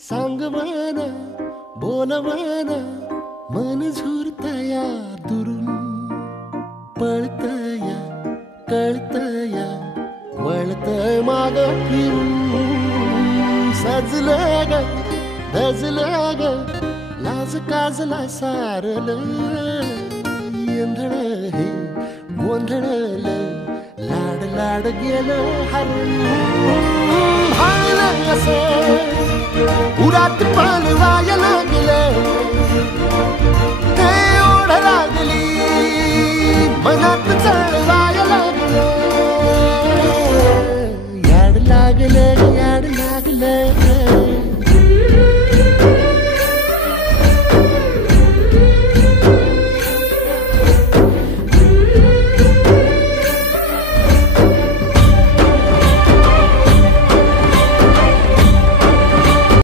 सांग म्हणा बोल म्हणा मन झुरतया दुरून पळतया कळतया वळतय माग फिरून सजलं ग धजलं ग लाज काजला सारलं येंधळ हे गोंधळलं लाड लाड गेलं हरून भाळलं असं